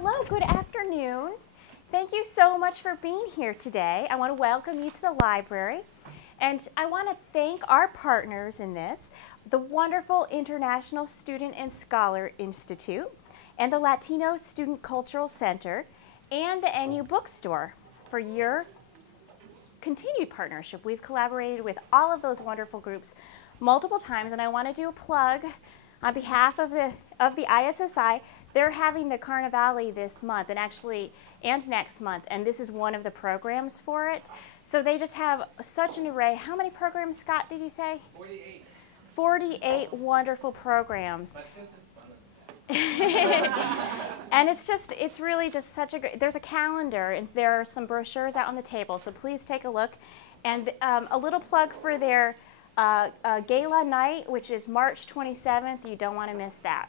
Hello, good afternoon. Thank you so much for being here today. I want to welcome you to the library, and I want to thank our partners in this, the wonderful International Student and Scholar Institute, and the Latino Student Cultural Center, and the NU Bookstore for your continued partnership. We've collaborated with all of those wonderful groups multiple times, and I want to do a plug on behalf of the ISSI. They're having the Carnivale this month and next month, and this is one of the programs for it. So they just have such an array. How many programs, Scott, did you say? 48. 48 wonderful programs. But this is fun. And it's really just such a great, there's a calendar, and there are some brochures out on the table, so please take a look. And a little plug for their gala night, which is March 27th. You don't want to miss that.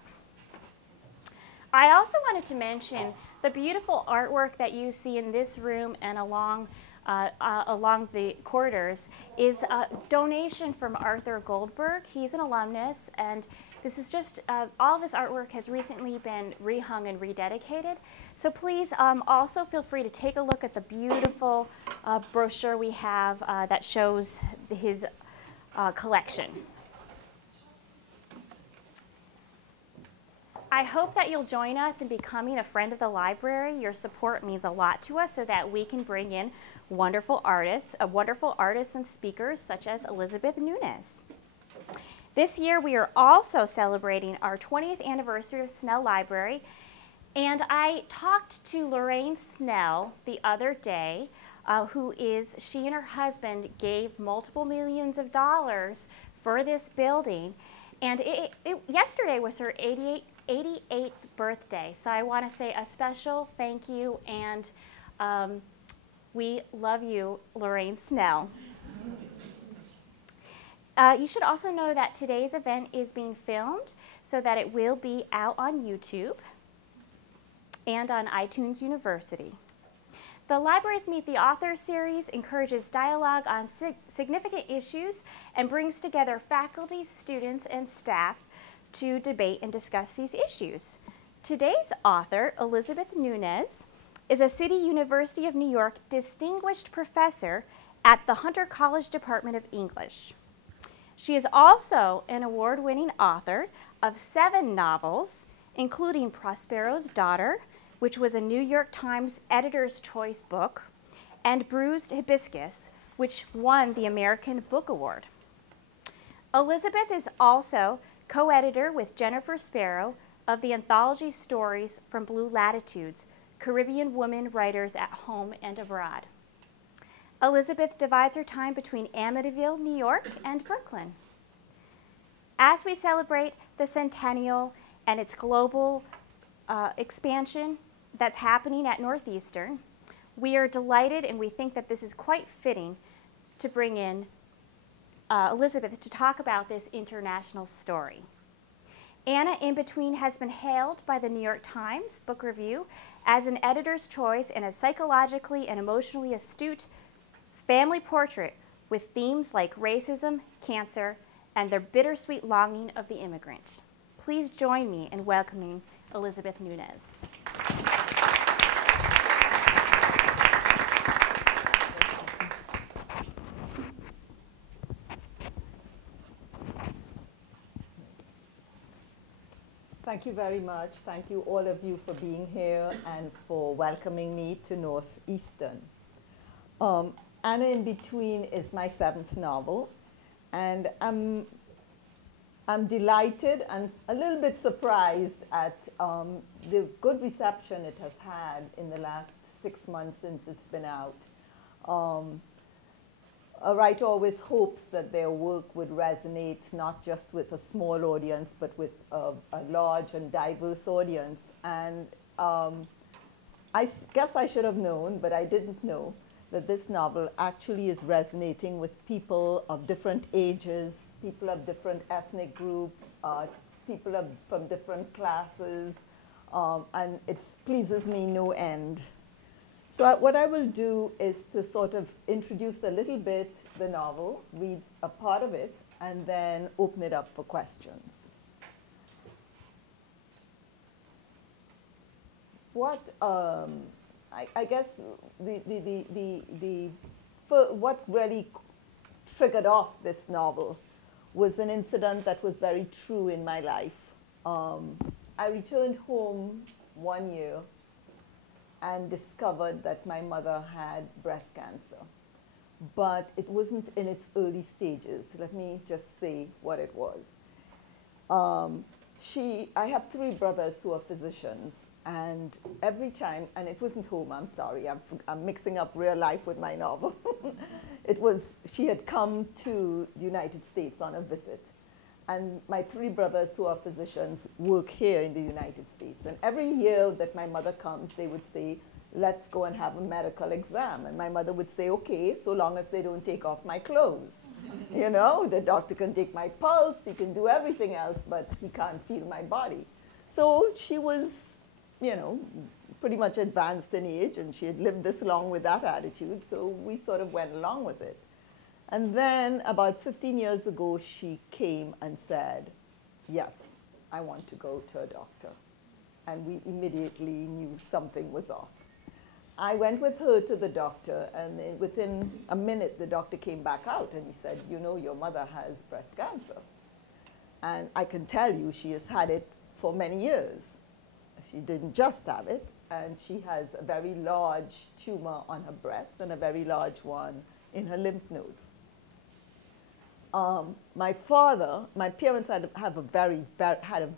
I also wanted to mention the beautiful artwork that you see in this room and along the corridors is a donation from Arthur Goldberg. He's an alumnus, and this is just, all this artwork has recently been rehung and rededicated. So please also feel free to take a look at the beautiful brochure we have that shows his collection. I hope that you'll join us in becoming a friend of the library. Your support means a lot to us so that we can bring in wonderful artists and speakers such as Elizabeth Nunez. This year we are also celebrating our 20th anniversary of Snell Library, and I talked to Lorraine Snell the other day, she and her husband gave multiple millions of dollars for this building, and yesterday was her 88th birthday. So I want to say a special thank you, and we love you, Lorraine Snell. You should also know that today's event is being filmed so that it will be out on YouTube and on iTunes University. The Libraries Meet the Author series encourages dialogue on significant issues and brings together faculty, students, and staff to debate and discuss these issues. Today's author, Elizabeth Nunez, is a City University of New York Distinguished Professor at the Hunter College Department of English. She is also an award-winning author of 7 novels, including Prospero's Daughter, which was a New York Times Editor's Choice book, and Bruised Hibiscus, which won the American Book Award. Elizabeth is also co-editor with Jennifer Sparrow of the anthology Stories from Blue Latitudes, Caribbean Women Writers at Home and Abroad. Elizabeth divides her time between Amityville, New York, and Brooklyn. As we celebrate the centennial and its global expansion that's happening at Northeastern, we are delighted, and we think that this is quite fitting to bring in Elizabeth to talk about this international story. Anna In Between has been hailed by the New York Times Book Review as an editor's choice and a psychologically and emotionally astute family portrait with themes like racism, cancer, and the bittersweet longing of the immigrant. Please join me in welcoming Elizabeth Nunez. Thank you very much. Thank you, all of you, for being here and for welcoming me to Northeastern. Anna In Between is my 7th novel, and I'm delighted and a little bit surprised at the good reception it has had in the last 6 months since it's been out. A writer always hopes that their work would resonate not just with a small audience, but with a large and diverse audience. And I guess I should have known, but I didn't know, that this novel actually is resonating with people of different ages, people of different ethnic groups, people from different classes, and it pleases me no end. So what I will do is to sort of introduce a little bit the novel, read a part of it, and then open it up for questions. what I guess what really triggered off this novel was an incident that was very true in my life. I returned home one year and discovered that my mother had breast cancer. But it wasn't in its early stages. Let me just say what it was. I have three brothers who are physicians, and every time, and it wasn't home, I'm sorry, I'm mixing up real life with my novel. She had come to the United States on a visit. And my three brothers who are physicians work here in the United States. And every year that my mother comes, they would say, let's go and have a medical exam. And my mother would say, okay, so long as they don't take off my clothes. You know, the doctor can take my pulse, he can do everything else, but he can't feel my body. So she was, you know, pretty much advanced in age, and she had lived this long with that attitude, so we sort of went along with it. And then about 15 years ago, she came and said, yes, I want to go to a doctor. And we immediately knew something was off. I went with her to the doctor, and within a minute, the doctor came back out, and he said, you know, your mother has breast cancer. And I can tell you she has had it for many years. She didn't just have it, and she has a very large tumor on her breast and a very large one in her lymph nodes. My parents had a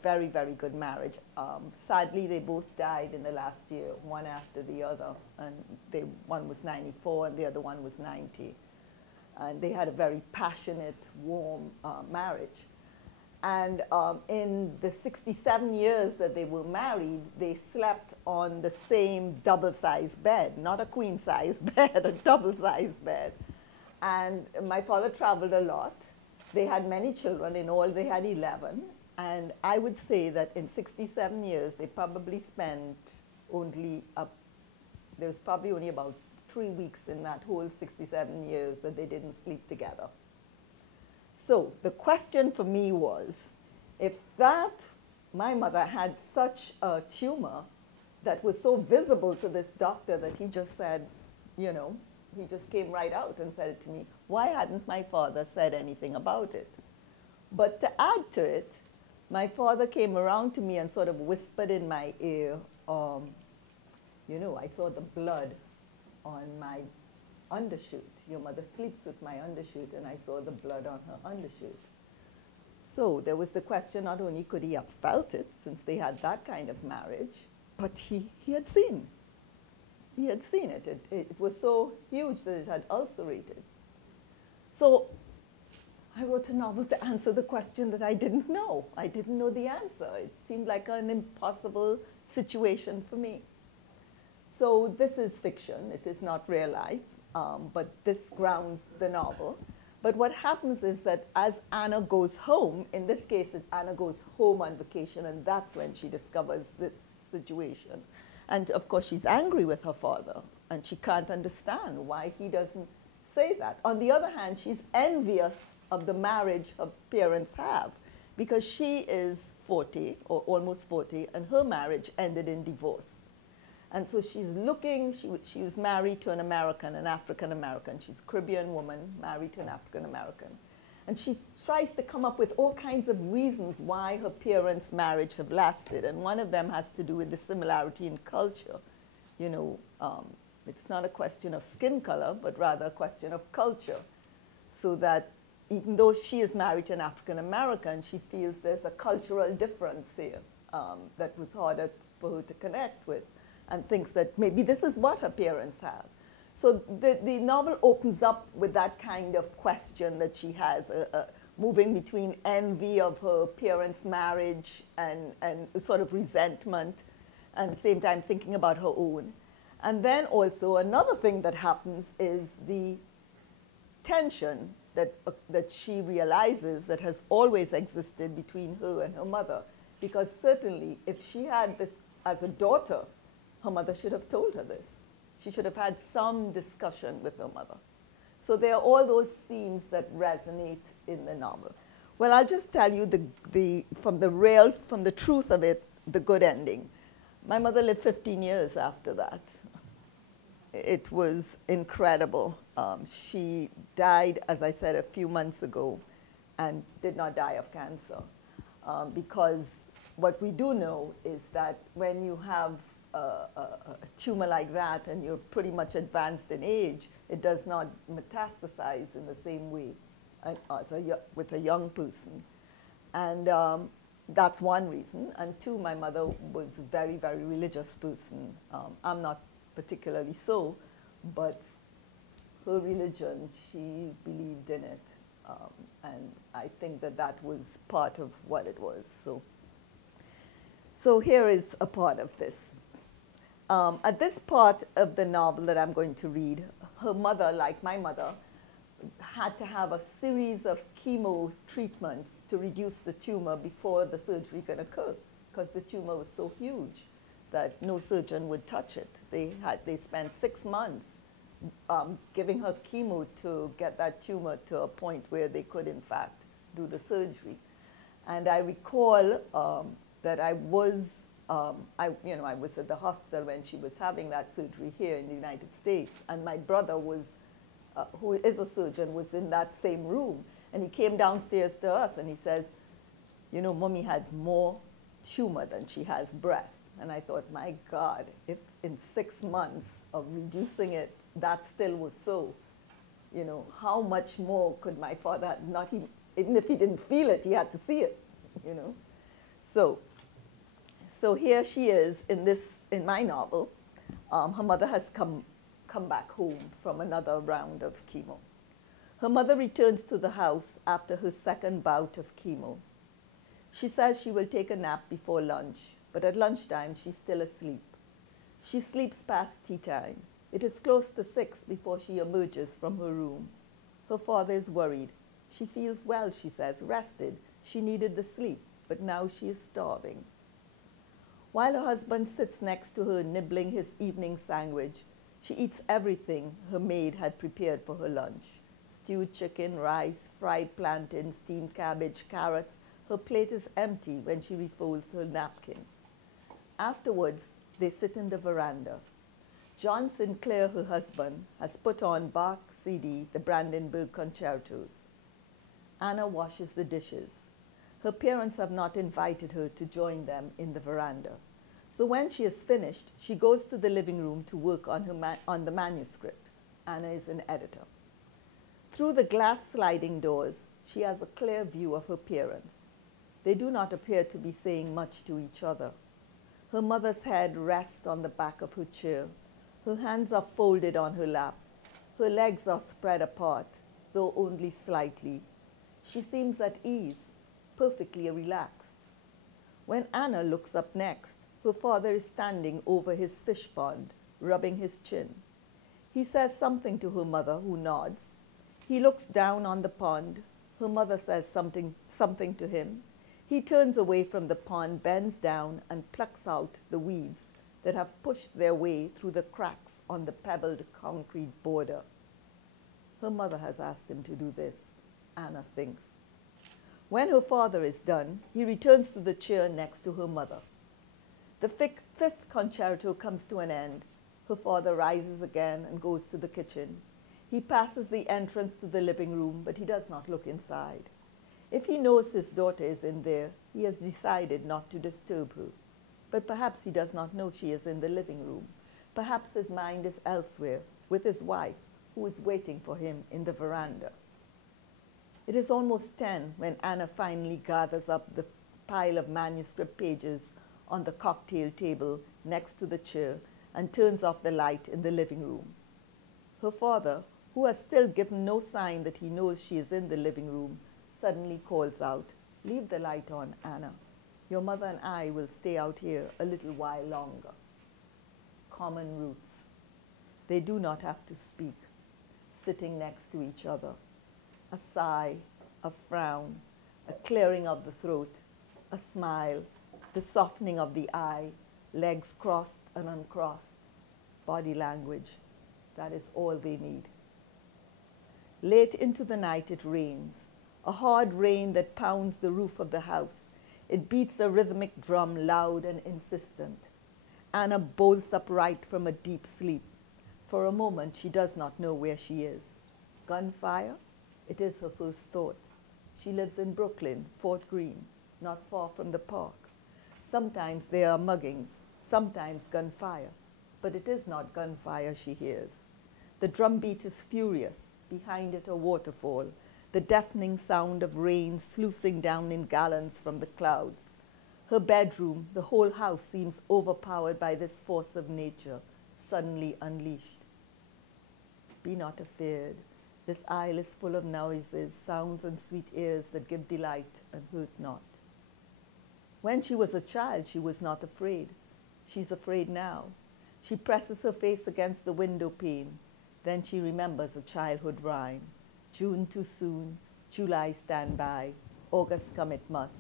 very, very good marriage. Sadly, they both died in the last year, one after the other. And one was 94 and the other one was 90. And they had a very passionate, warm marriage. And in the 67 years that they were married, they slept on the same double-sized bed, not a queen-sized bed, a double-sized bed. And my father traveled a lot. They had many children. In all, they had 11. And I would say that in 67 years, they probably spent there was probably only about 3 weeks in that whole 67 years that they didn't sleep together. So the question for me was, if my mother had such a tumor that was so visible to this doctor that he just said, you know, he just came right out and said it to me, why hadn't my father said anything about it? But to add to it, my father came around to me and sort of whispered in my ear, you know, I saw the blood on my undershoot. Your mother sleeps with my undershoot, and I saw the blood on her undershoot. So there was the question, not only could he have felt it, since they had that kind of marriage, but he had seen. He had seen it. It was so huge that it had ulcerated. So I wrote a novel to answer the question that I didn't know. I didn't know the answer. It seemed like an impossible situation for me. So this is fiction. It is not real life, but this grounds the novel. But what happens is that as Anna goes home, in this case, Anna goes home on vacation, and that's when she discovers this situation. And of course, she's angry with her father, and she can't understand why he doesn't say that. On the other hand, she's envious of the marriage her parents have, because she is 40, or almost 40, and her marriage ended in divorce. And so she's looking, she was married to an American, an African American. She's a Caribbean woman, married to an African American. And she tries to come up with all kinds of reasons why her parents' marriage have lasted. And one of them has to do with the similarity in culture. You know, it's not a question of skin color, but rather a question of culture. So that even though she is married to an African American, she feels there's a cultural difference here that was harder for her to connect with, and thinks that maybe this is what her parents have. So the novel opens up with that kind of question that she has, moving between envy of her parents' marriage and sort of resentment, and at the same time thinking about her own. And then also another thing that happens is the tension that she realizes that has always existed between her and her mother. Because certainly if she had this as a daughter, her mother should have told her this. She should have had some discussion with her mother. So there are all those themes that resonate in the novel. Well, I'll just tell you from the truth of it, the good ending. My mother lived 15 years after that. It was incredible. She died, as I said, a few months ago and did not die of cancer. Because what we do know is that when you have a tumor like that and you're pretty much advanced in age, it does not metastasize in the same way as with a young person. And that's one reason. And two, my mother was a very, very religious person. I'm not particularly so, but her religion, she believed in it. And I think that that was part of what it was. So here is a part of this. At this part of the novel that I'm going to read, her mother, like my mother, had to have a series of chemo treatments to reduce the tumor before the surgery could occur, because the tumor was so huge that no surgeon would touch it. They spent 6 months giving her chemo to get that tumor to a point where they could, in fact, do the surgery. And I recall that I was at the hospital when she was having that surgery here in the United States, and my brother was, who is a surgeon, was in that same room. And he came downstairs to us and he says, you know, Mommy has more tumor than she has breast. And I thought, my God, if in 6 months of reducing it, that still was so, you know, how much more could my father not even if he didn't feel it, he had to see it, you know. So here she is in my novel. Her mother has come back home from another round of chemo. Her mother returns to the house after her second bout of chemo. She says she will take a nap before lunch, but at lunchtime she's still asleep. She sleeps past tea time. It is close to 6 before she emerges from her room. Her father is worried. She feels well, she says, rested. She needed the sleep, but now she is starving. While her husband sits next to her nibbling his evening sandwich, she eats everything her maid had prepared for her lunch. Stewed chicken, rice, fried plantain, steamed cabbage, carrots. Her plate is empty when she refolds her napkin. Afterwards, they sit in the veranda. John Sinclair, her husband, has put on Bach CD, the Brandenburg Concertos. Anna washes the dishes. Her parents have not invited her to join them in the veranda. So when she is finished, she goes to the living room to work on the manuscript. Anna is an editor. Through the glass sliding doors, she has a clear view of her parents. They do not appear to be saying much to each other. Her mother's head rests on the back of her chair. Her hands are folded on her lap. Her legs are spread apart, though only slightly. She seems at ease, perfectly relaxed. When Anna looks up next, her father is standing over his fish pond, rubbing his chin. He says something to her mother, who nods. He looks down on the pond. Her mother says something to him. He turns away from the pond, bends down, and plucks out the weeds that have pushed their way through the cracks on the pebbled concrete border. Her mother has asked him to do this, Anna thinks. When her father is done, he returns to the chair next to her mother. The fifth concerto comes to an end. Her father rises again and goes to the kitchen. He passes the entrance to the living room, but he does not look inside. If he knows his daughter is in there, he has decided not to disturb her. But perhaps he does not know she is in the living room. Perhaps his mind is elsewhere, with his wife, who is waiting for him in the veranda. It is almost 10 when Anna finally gathers up the pile of manuscript pages on the cocktail table next to the chair and turns off the light in the living room. Her father, who has still given no sign that he knows she is in the living room, suddenly calls out, "Leave the light on, Anna. Your mother and I will stay out here a little while longer." Common roots. They do not have to speak, sitting next to each other. A sigh, a frown, a clearing of the throat, a smile, the softening of the eye, legs crossed and uncrossed, body language. That is all they need. Late into the night it rains, a hard rain that pounds the roof of the house. It beats a rhythmic drum, loud and insistent. Anna bolts upright from a deep sleep. For a moment, she does not know where she is. Gunfire? It is her first thought. She lives in Brooklyn, Fort Greene, not far from the park. Sometimes there are muggings, sometimes gunfire, but it is not gunfire she hears. The drumbeat is furious, behind it a waterfall, the deafening sound of rain sluicing down in gallons from the clouds. Her bedroom, the whole house seems overpowered by this force of nature, suddenly unleashed. Be not afeard. This isle is full of noises, sounds and sweet airs that give delight and hurt not. When she was a child, she was not afraid. She's afraid now. She presses her face against the window pane. Then she remembers a childhood rhyme. June too soon, July stand by, August come it must,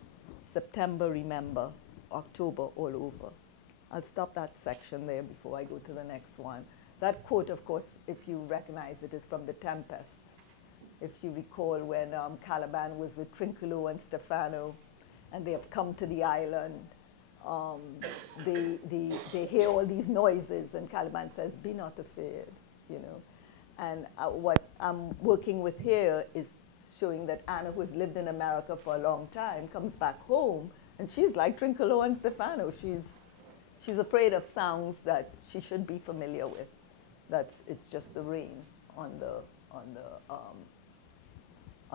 September remember, October all over. I'll stop that section there before I go to the next one. That quote, of course, if you recognize it, is from The Tempest. If you recall when Caliban was with Trinculo and Stefano, and they have come to the island, they hear all these noises, and Caliban says, be not afraid, you know. And what I'm working with here is showing that Anna, who has lived in America for a long time, comes back home, and she's like Trinculo and Stefano. She's afraid of sounds that she should be familiar with. It's just the rain on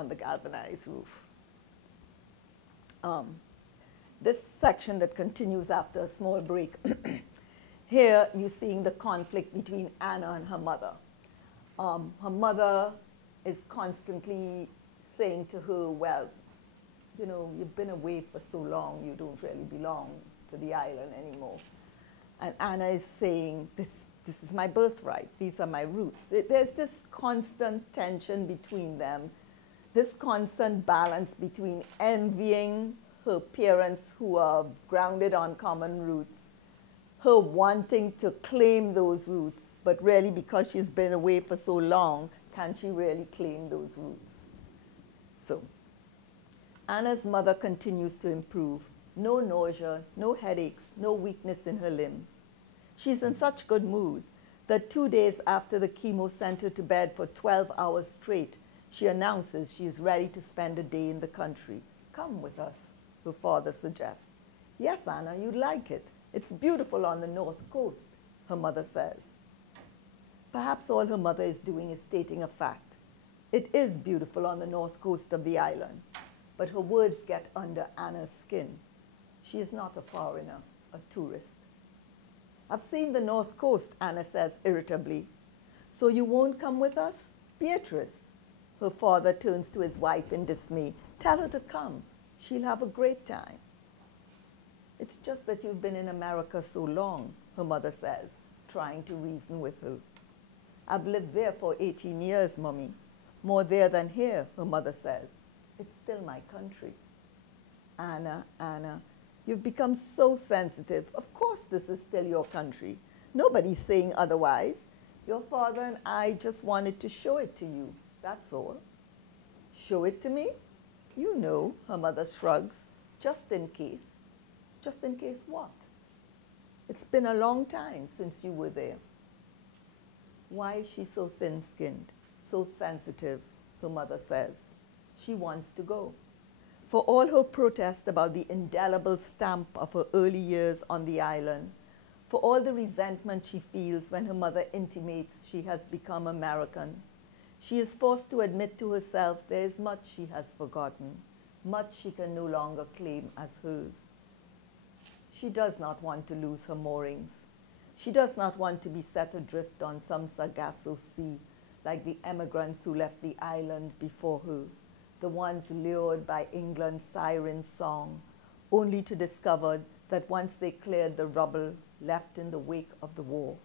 the galvanized roof. This section that continues after a small break, here you're seeing the conflict between Anna and her mother. Her mother is constantly saying to her, well, you know, you've been away for so long, you don't really belong to the island anymore. And Anna is saying, this is my birthright, these are my roots. There's this constant tension between them, this constant balance between envying her parents who are grounded on common roots, her wanting to claim those roots, but really because she's been away for so long, can she really claim those roots? So, Anna's mother continues to improve. No nausea, no headaches, no weakness in her limbs. She's in such good mood that 2 days after the chemo sent her to bed for 12 hours straight, she announces she is ready to spend a day in the country. Come with us, her father suggests. Yes, Anna, you'd like it. It's beautiful on the north coast, her mother says. Perhaps all her mother is doing is stating a fact. It is beautiful on the north coast of the island, but her words get under Anna's skin. She is not a foreigner, a tourist. I've seen the north coast, Anna says irritably. So you won't come with us? Beatrice. Her father turns to his wife in dismay. Tell her to come. She'll have a great time. It's just that you've been in America so long, her mother says, trying to reason with her. I've lived there for 18 years, Mommy. More there than here, her mother says. It's still my country. Anna, you've become so sensitive. Of course this is still your country. Nobody's saying otherwise. Your father and I just wanted to show it to you. That's all. Show it to me? You know, her mother shrugs. Just in case. Just in case what? It's been a long time since you were there. Why is she so thin-skinned, so sensitive, her mother says. She wants to go. For all her protest about the indelible stamp of her early years on the island, for all the resentment she feels when her mother intimates she has become American, she is forced to admit to herself there is much she has forgotten, much she can no longer claim as hers. She does not want to lose her moorings. She does not want to be set adrift on some Sargasso sea like the emigrants who left the island before her, the ones lured by England's siren song, only to discover that once they cleared the rubble left in the wake of the war,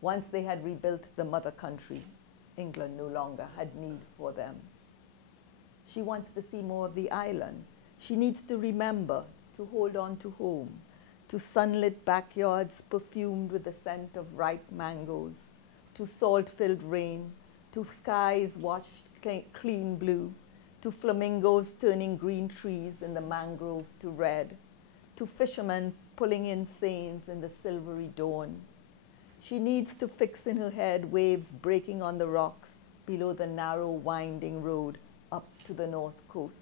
once they had rebuilt the mother country, England no longer had need for them. She wants to see more of the island. She needs to remember, to hold on to home, to sunlit backyards perfumed with the scent of ripe mangoes, to salt-filled rain, to skies washed clean blue, to flamingos turning green trees in the mangrove to red, to fishermen pulling in seines in the silvery dawn. She needs to fix in her head waves breaking on the rocks below the narrow winding road up to the north coast.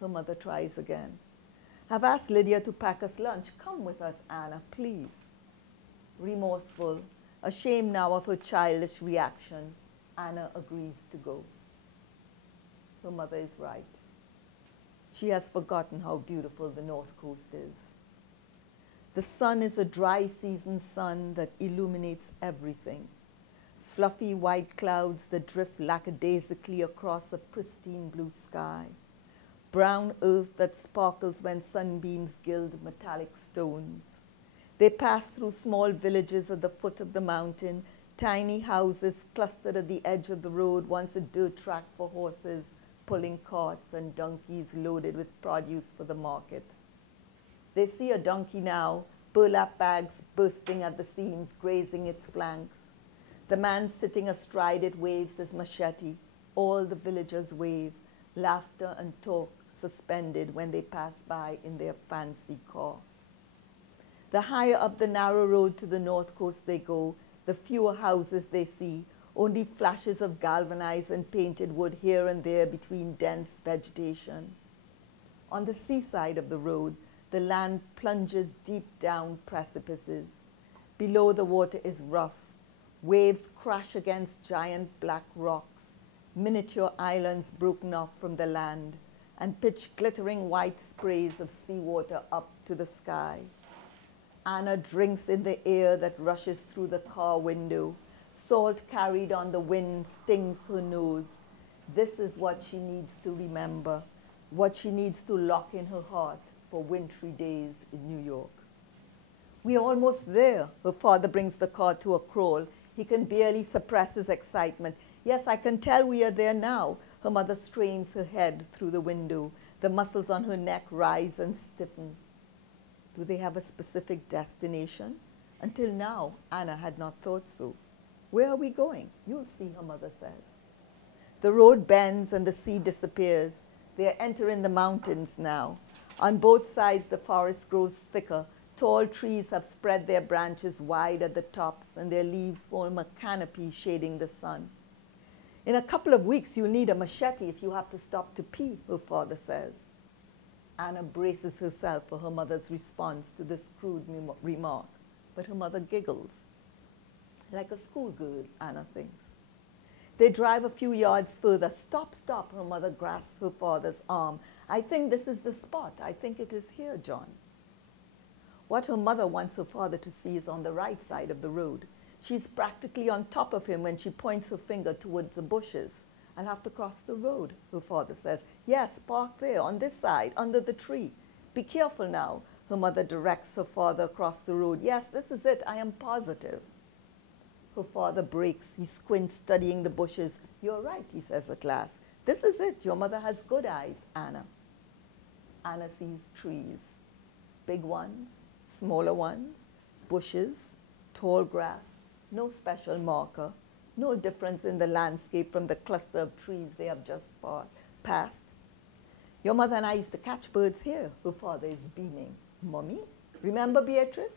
Her mother tries again. Have asked Lydia to pack us lunch. Come with us, Anna, please. Remorseful, ashamed now of her childish reaction, Anna agrees to go. Her mother is right. She has forgotten how beautiful the north coast is. The sun is a dry season sun that illuminates everything. Fluffy white clouds that drift lackadaisically across a pristine blue sky. Brown earth that sparkles when sunbeams gild metallic stones. They pass through small villages at the foot of the mountain, tiny houses clustered at the edge of the road, once a dirt track for horses, pulling carts and donkeys loaded with produce for the market. They see a donkey now, burlap bags bursting at the seams, grazing its flanks. The man sitting astride it waves his machete. All the villagers wave, laughter and talk suspended when they pass by in their fancy car. The higher up the narrow road to the north coast they go, the fewer houses they see, only flashes of galvanized and painted wood here and there between dense vegetation. On the seaside of the road, the land plunges deep down precipices. Below, the water is rough. Waves crash against giant black rocks, miniature islands broken off from the land, and pitch glittering white sprays of seawater up to the sky. Anna drinks in the air that rushes through the car window. Salt carried on the wind stings her nose. This is what she needs to remember, what she needs to lock in her heart for wintry days in New York. We are almost there. Her father brings the car to a crawl. He can barely suppress his excitement. Yes, I can tell we are there now. Her mother strains her head through the window. The muscles on her neck rise and stiffen. Do they have a specific destination? Until now, Anna had not thought so. Where are we going? You'll see, her mother says. The road bends and the sea disappears. They are entering the mountains now. On both sides, the forest grows thicker. Tall trees have spread their branches wide at the tops, and their leaves form a canopy shading the sun. In a couple of weeks, you'll need a machete if you have to stop to pee, her father says. Anna braces herself for her mother's response to this crude remark, but her mother giggles. Like a schoolgirl, Anna thinks. They drive a few yards further. Stop, stop, her mother grasps her father's arm. I think this is the spot. I think it is here, John. What her mother wants her father to see is on the right side of the road. She's practically on top of him when she points her finger towards the bushes. I'll have to cross the road, her father says. Yes, park there, on this side, under the tree. Be careful now, her mother directs her father across the road. Yes, this is it, I am positive. Her father breaks. He squints, studying the bushes. You're right, he says at last. This is it. Your mother has good eyes, Anna. Anna sees trees. Big ones, smaller ones, bushes, tall grass, no special marker, no difference in the landscape from the cluster of trees they have just passed. Your mother and I used to catch birds here. Her father is beaming. Mommy, remember Beatrice?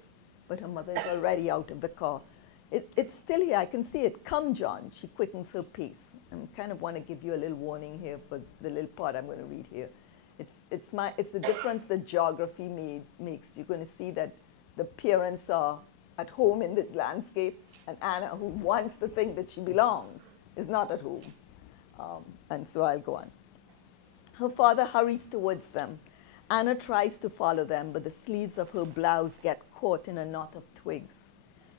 But her mother is already out of the car. It's still here. I can see it. Come, John. She quickens her pace. I kind of want to give you a little warning here for the little part I'm going to read here. It's the difference that geography makes. You're going to see that the parents are at home in the landscape, and Anna, who wants to think that she belongs, is not at home. And so I'll go on. Her father hurries towards them. Anna tries to follow them, but the sleeves of her blouse get caught in a knot of twigs.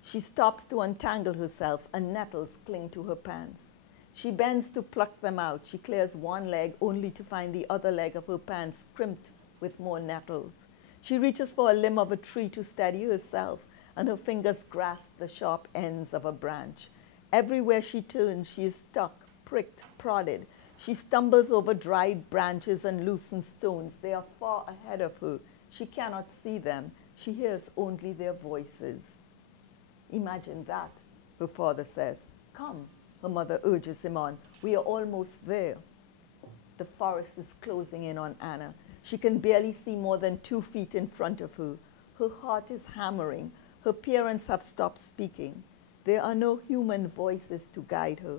She stops to untangle herself, and nettles cling to her pants. She bends to pluck them out. She clears one leg only to find the other leg of her pants crimped with more nettles. She reaches for a limb of a tree to steady herself, and her fingers grasp the sharp ends of a branch. Everywhere she turns, she is stuck, pricked, prodded. She stumbles over dried branches and loosened stones. They are far ahead of her. She cannot see them. She hears only their voices. Imagine that, her father says. Come, her mother urges him on. We are almost there. The forest is closing in on Anna. She can barely see more than 2 feet in front of her. Her heart is hammering. Her parents have stopped speaking. There are no human voices to guide her.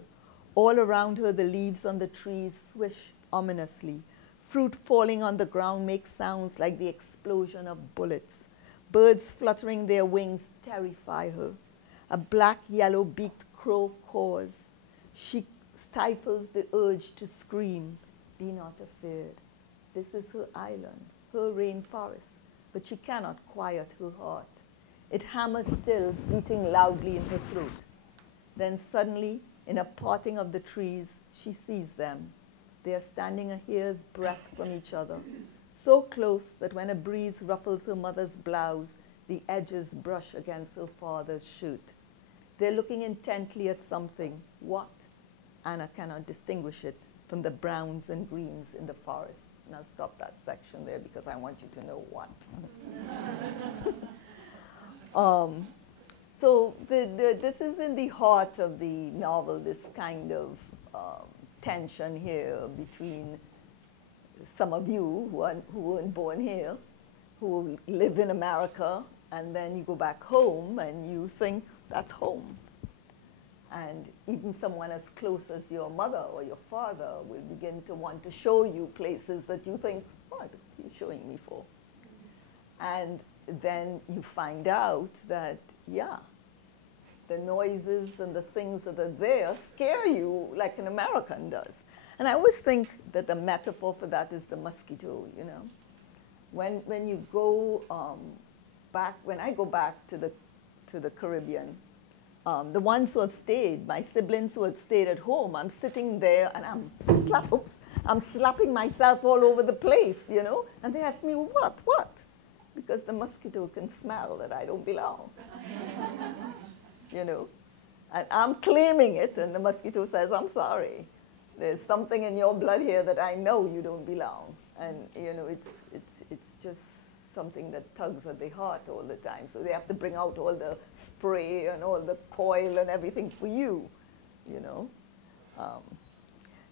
All around her, the leaves on the trees swish ominously. Fruit falling on the ground makes sounds like the explosion of bullets. Birds fluttering their wings terrify her. A black, yellow-beaked crow caws. She stifles the urge to scream. Be not afeard. This is her island, her rainforest, but she cannot quiet her heart. It hammers still, beating loudly in her throat. Then suddenly, in a parting of the trees, she sees them. They are standing a hair's breadth from each other, so close that when a breeze ruffles her mother's blouse, the edges brush against her father's shirt. They're looking intently at something. What? Anna cannot distinguish it from the browns and greens in the forest. And I'll stop that section there because I want you to know what. So this is in the heart of the novel, this kind of tension here between some of you who weren't born here, who live in America, and then you go back home and you think that's home. And even someone as close as your mother or your father will begin to want to show you places that you think, what are you showing me for? And then you find out that, yeah, the noises and the things that are there scare you like an American does. And I always think that the metaphor for that is the mosquito, you know. When you go back, when I go back to the Caribbean, the ones who have stayed, my siblings who have stayed at home, I'm sitting there and I'm slapping myself all over the place, you know. And they ask me, what? Because the mosquito can smell that I don't belong, you know. And I'm claiming it, and the mosquito says, I'm sorry. There's something in your blood here that I know you don't belong. And, you know, it's just something that tugs at the heart all the time. So they have to bring out all the spray and all the coil and everything for you, you know.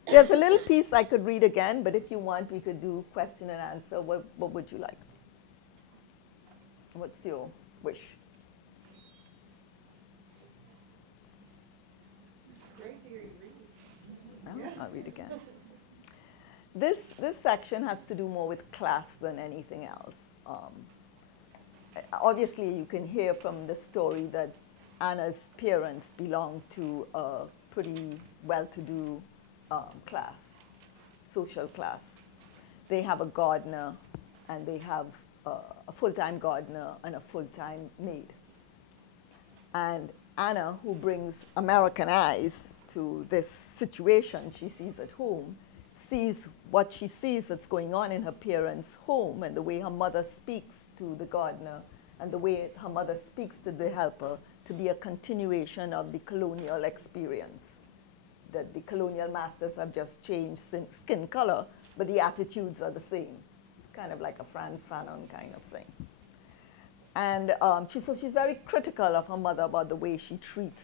There's a little piece I could read again, but if you want, we could do question and answer. What would you like? What's your wish? Great to hear you read. No, I'll read again. This section has to do more with class than anything else. Obviously, you can hear from the story that Anna's parents belong to a pretty well-to-do class, social class. They have a gardener, and they have a full-time gardener and a full-time maid. And Anna, who brings American eyes to this situation she sees at home, sees what she sees that's going on in her parents' home, and the way her mother speaks to the gardener and the way her mother speaks to the helper to be a continuation of the colonial experience. That the colonial masters have just changed skin color, but the attitudes are the same. It's kind of like a Frantz Fanon kind of thing. And so she's very critical of her mother about the way she treats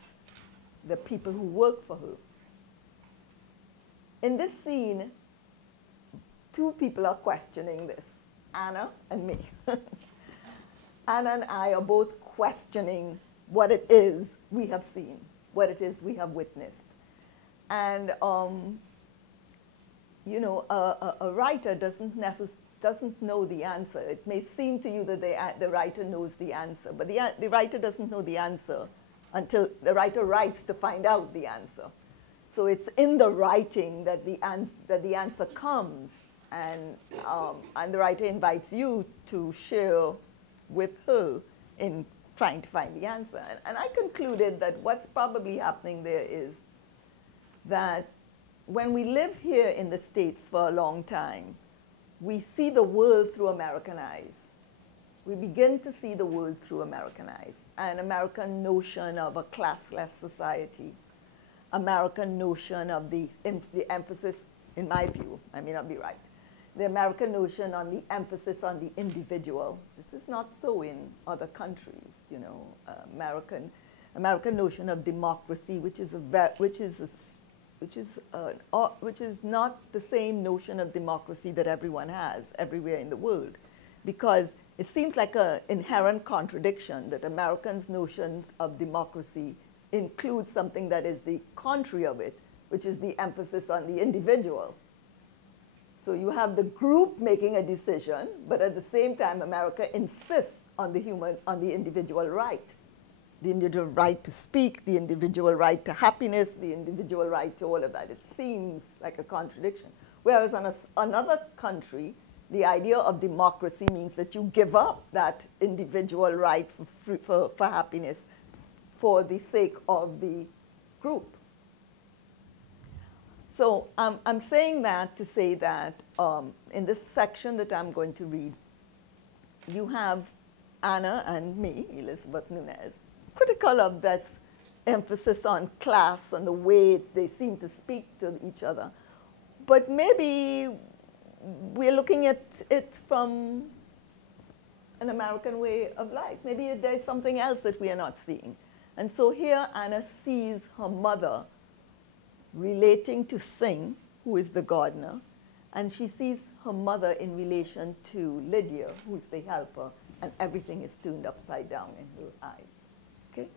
the people who work for her. In this scene, 2 people are questioning this, Anna and me. Anna and I are both questioning what it is we have seen, what it is we have witnessed. And, you know, a writer doesn't know the answer. It may seem to you that the writer knows the answer, but the writer doesn't know the answer until the writer writes to find out the answer. So it's in the writing that the answer comes, and the writer invites you to share with her in trying to find the answer. And I concluded that what's probably happening there is that when we live here in the States for a long time, we see the world through American eyes. We begin to see the world through American eyes, an American notion of a classless society, American notion of the emphasis, in my view, I may not be right, the American notion on the emphasis on the individual. This is not so in other countries, you know. American notion of democracy, which is which is not the same notion of democracy that everyone has everywhere in the world, because it seems like an inherent contradiction that Americans' notions of democracy include something that is the contrary of it, which is the emphasis on the individual. So you have the group making a decision, but at the same time, America insists on the individual right. The individual right to speak, the individual right to happiness, the individual right to all of that. It seems like a contradiction. Whereas on another country, the idea of democracy means that you give up that individual right for happiness for the sake of the group. So I'm saying that to say that in this section that I'm going to read, you have Anna and me, Elizabeth Nunez, critical of this emphasis on class and the way they seem to speak to each other. But maybe we're looking at it from an American way of life. Maybe there's something else that we are not seeing. And so here Anna sees her mother relating to Singh, who is the gardener, and she sees her mother in relation to Lydia, who is the helper, and everything is turned upside down in her eyes. Okay?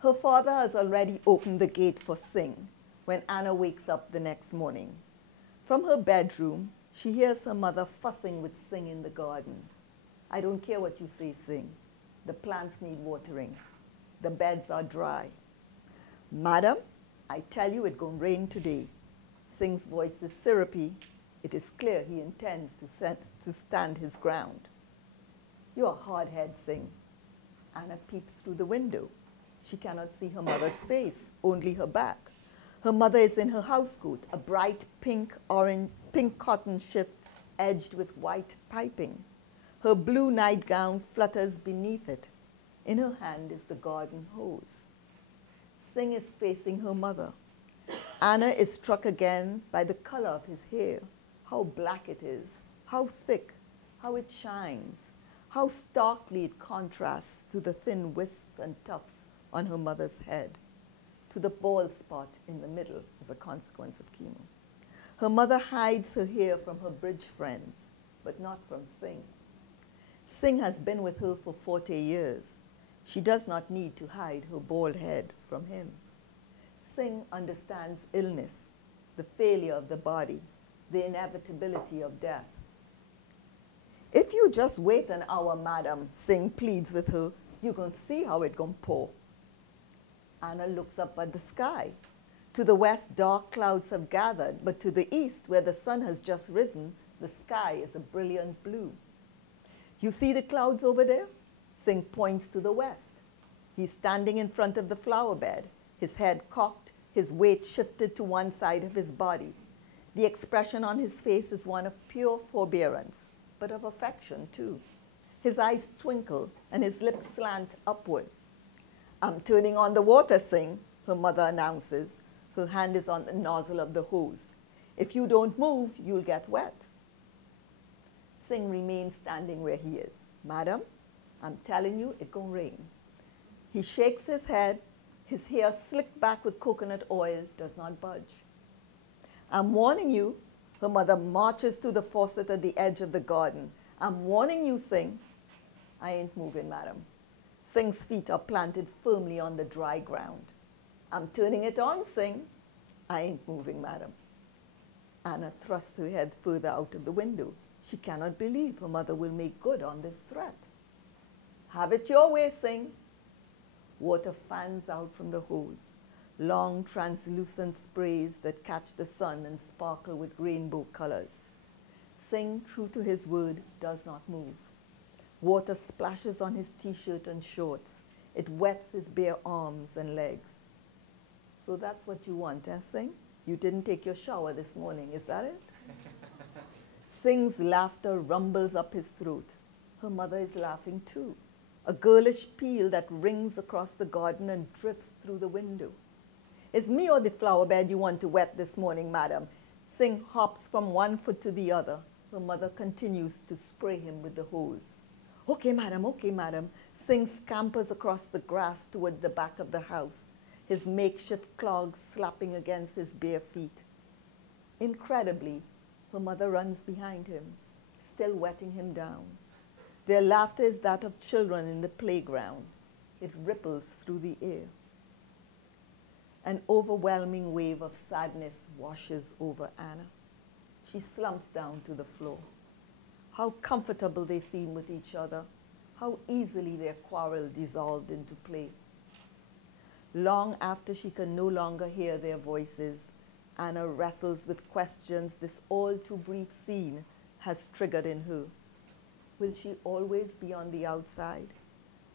Her father has already opened the gate for Singh when Anna wakes up the next morning. From her bedroom, she hears her mother fussing with Singh in the garden. I don't care what you say, Singh. The plants need watering. The beds are dry. Madam, I tell you it's going to rain today. Singh's voice is syrupy. It is clear he intends to stand his ground. You're a hard head, Singh. Anna peeps through the window. She cannot see her mother's face, only her back. Her mother is in her housecoat, a bright pink cotton shift edged with white piping. Her blue nightgown flutters beneath it. In her hand is the garden hose. Singh is facing her mother. Anna is struck again by the color of his hair, how black it is, how thick, how it shines, how starkly it contrasts to the thin wisps and tufts on her mother's head, to the bald spot in the middle as a consequence of chemo. Her mother hides her hair from her bridge friends, but not from Singh. Singh has been with her for 40 years. She does not need to hide her bald head from him. Singh understands illness, the failure of the body, the inevitability of death. If you just wait an hour, madam, Singh pleads with her, you're going to see how it's going to pour. Anna looks up at the sky. To the west, dark clouds have gathered, but to the east, where the sun has just risen, the sky is a brilliant blue. You see the clouds over there? Singh points to the west. He's standing in front of the flower bed, his head cocked, his weight shifted to one side of his body. The expression on his face is one of pure forbearance, but of affection too. His eyes twinkle and his lips slant upward. I'm turning on the water, Singh, her mother announces. Her hand is on the nozzle of the hose. If you don't move, you'll get wet. Singh remains standing where he is. Madam, I'm telling you, it's going to rain. He shakes his head. His hair slicked back with coconut oil does not budge. I'm warning you. Her mother marches to the faucet at the edge of the garden. I'm warning you, Singh. I ain't moving, madam. Singh's feet are planted firmly on the dry ground. I'm turning it on, Singh. I ain't moving, madam. Anna thrusts her head further out of the window. She cannot believe her mother will make good on this threat. Have it your way, Singh. Water fans out from the hose, long translucent sprays that catch the sun and sparkle with rainbow colors. Singh, true to his word, does not move. Water splashes on his t-shirt and shorts. It wets his bare arms and legs. So that's what you want, eh, Singh? You didn't take your shower this morning, is that it? Singh's laughter rumbles up his throat. Her mother is laughing too. A girlish peal that rings across the garden and drifts through the window. It's me or the flower bed you want to wet this morning, madam. Singh hops from one foot to the other. Her mother continues to spray him with the hose. Okay, madam, okay, madam. Singh scampers across the grass toward the back of the house. his makeshift clogs slapping against his bare feet. Incredibly, her mother runs behind him, still wetting him down. Their laughter is that of children in the playground. It ripples through the air. An overwhelming wave of sadness washes over Anna. She slumps down to the floor. How comfortable they seem with each other. How easily their quarrel dissolved into play. Long after she can no longer hear their voices, Anna wrestles with questions this all too brief scene has triggered in her. Will she always be on the outside?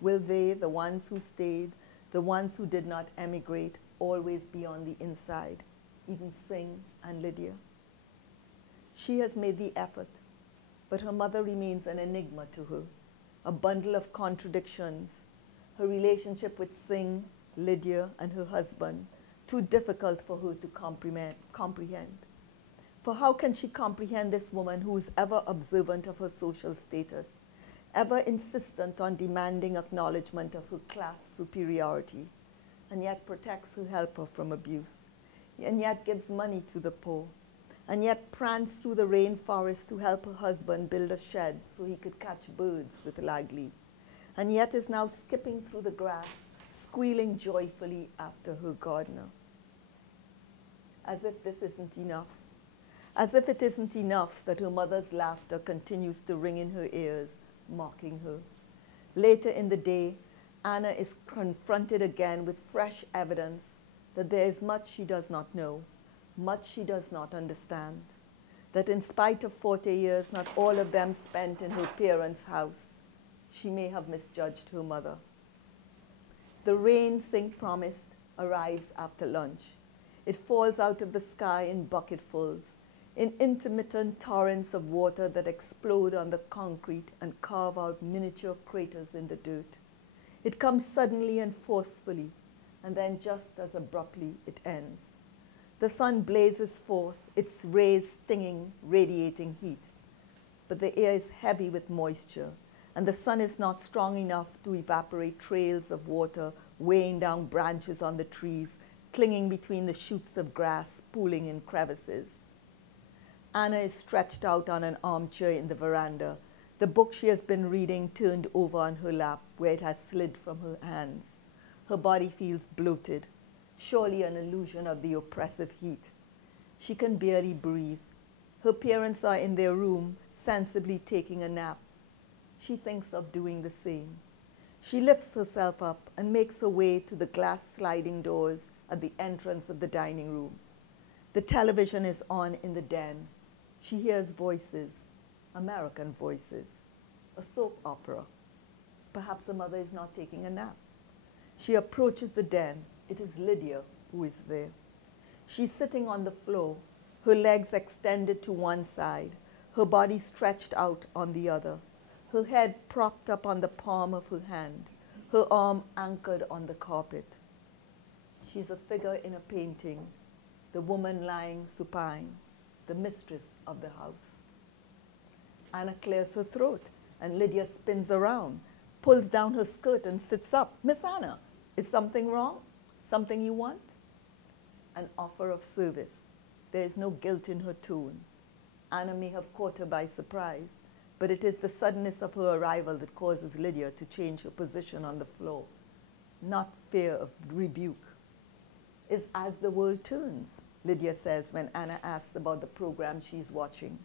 Will they, the ones who stayed, the ones who did not emigrate, always be on the inside, even Singh and Lydia? She has made the effort, but her mother remains an enigma to her, a bundle of contradictions. Her relationship with Singh, Lydia, and her husband, too difficult for her to comprehend. For how can she comprehend this woman who is ever observant of her social status, ever insistent on demanding acknowledgement of her class superiority, and yet protects her helper from abuse, and yet gives money to the poor, and yet prance through the rainforest to help her husband build a shed so he could catch birds with Lagli, and yet is now skipping through the grass, squealing joyfully after her gardener. As if this isn't enough. As if it isn't enough that her mother's laughter continues to ring in her ears, mocking her. Later in the day, Anna is confronted again with fresh evidence that there is much she does not know, much she does not understand, that in spite of 40 years, not all of them spent in her parents' house, she may have misjudged her mother. The rain Singh promised arrives after lunch. It falls out of the sky in bucketfuls, in intermittent torrents of water that explode on the concrete and carve out miniature craters in the dirt. It comes suddenly and forcefully, and then just as abruptly it ends. The sun blazes forth, its rays stinging, radiating heat. But the air is heavy with moisture, and the sun is not strong enough to evaporate trails of water weighing down branches on the trees, clinging between the shoots of grass, pooling in crevices. Anna is stretched out on an armchair in the veranda, the book she has been reading turned over on her lap where it has slid from her hands. Her body feels bloated, surely an illusion of the oppressive heat. She can barely breathe. Her parents are in their room, sensibly taking a nap. She thinks of doing the same. She lifts herself up and makes her way to the glass sliding doors at the entrance of the dining room. The television is on in the den. She hears voices, American voices, a soap opera. Perhaps her mother is not taking a nap. She approaches the den. It is Lydia who is there. She's sitting on the floor, her legs extended to one side, her body stretched out on the other, her head propped up on the palm of her hand, her arm anchored on the carpet. She's a figure in a painting, the woman lying supine, the mistress of the house. Anna clears her throat, and Lydia spins around, pulls down her skirt and sits up. Miss Anna, is something wrong? Something you want? An offer of service. There is no guilt in her tone. Anna may have caught her by surprise, but it is the suddenness of her arrival that causes Lydia to change her position on the floor, not fear of rebuke. It's as the world turns, Lydia says when Anna asks about the program she's watching.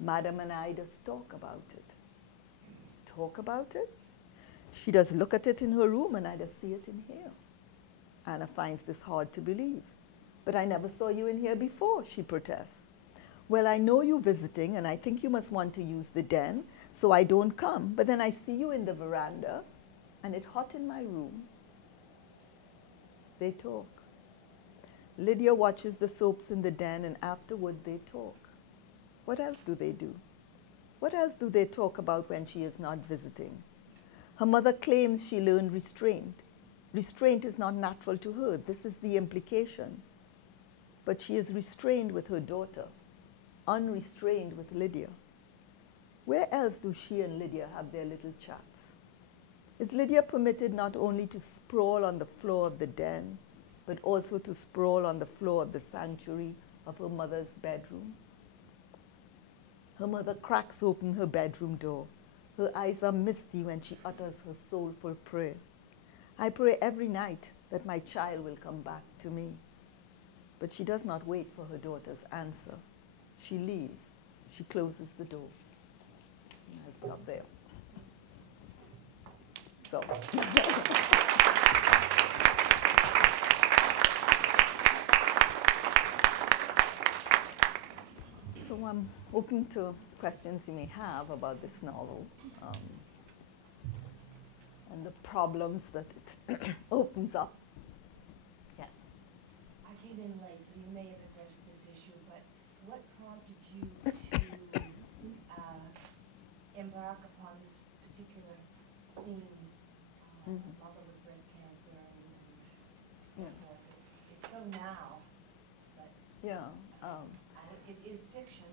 Madam and I just talk about it. Talk about it? She does look at it in her room and I just see it in here. Anna finds this hard to believe. But I never saw you in here before, she protests. Well, I know you're visiting and I think you must want to use the den, so I don't come. But then I see you in the veranda and it's hot in my room. They talk. Lydia watches the soaps in the den and afterward they talk. What else do they do? What else do they talk about when she is not visiting? Her mother claims she learned restraint. Restraint is not natural to her. This is the implication. But she is restrained with her daughter, unrestrained with Lydia. Where else do she and Lydia have their little chats? Is Lydia permitted not only to sprawl on the floor of the den, but also to sprawl on the floor of the sanctuary of her mother's bedroom. Her mother cracks open her bedroom door. Her eyes are misty when she utters her soulful prayer. I pray every night that my child will come back to me. But she does not wait for her daughter's answer. She leaves. She closes the door. And I'll stop there. So. So I'm open to questions you may have about this novel and the problems that it opens up. Yes. I came in late, so you may have addressed this issue, but what prompted you to embark upon this particular theme, mother with breast cancer and so forth? It's so now, but Yeah. it is fiction.